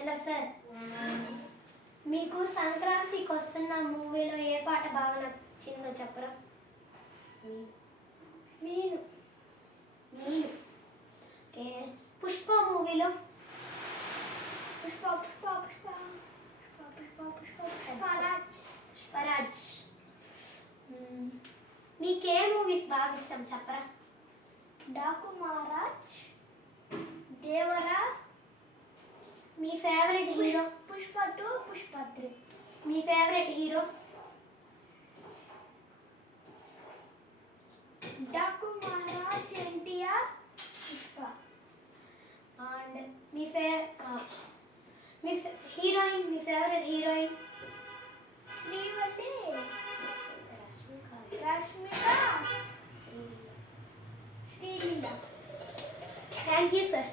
Hello sir, మీకు సంక్రాంతికి వస్తున్న మూవీలో ఏ పాట బాగా నచ్చిందో చెప్పరా? మీను మీను ఓకే. పుష్ప మూవీలో పుష్ప పుష్ప పుష్ప పుష్ప పుష్ప పుష్పరాజ్ పుష్పరాజ్. మీకే మూవీస్ బాగా ఇష్టం చెప్పరా? డాకు మహారాజ్, దేవరా. మీ ఫేవరెట్ హీరో? పుష్ప 2, పుష్ప 3. మీ favourite hero? Daaku Maharaaj, NTR, Pushpa. And మీ హీరోయిన్, మీ favourite heroine? Srivalli, Rashmika, Sreeleela. Thank you sir.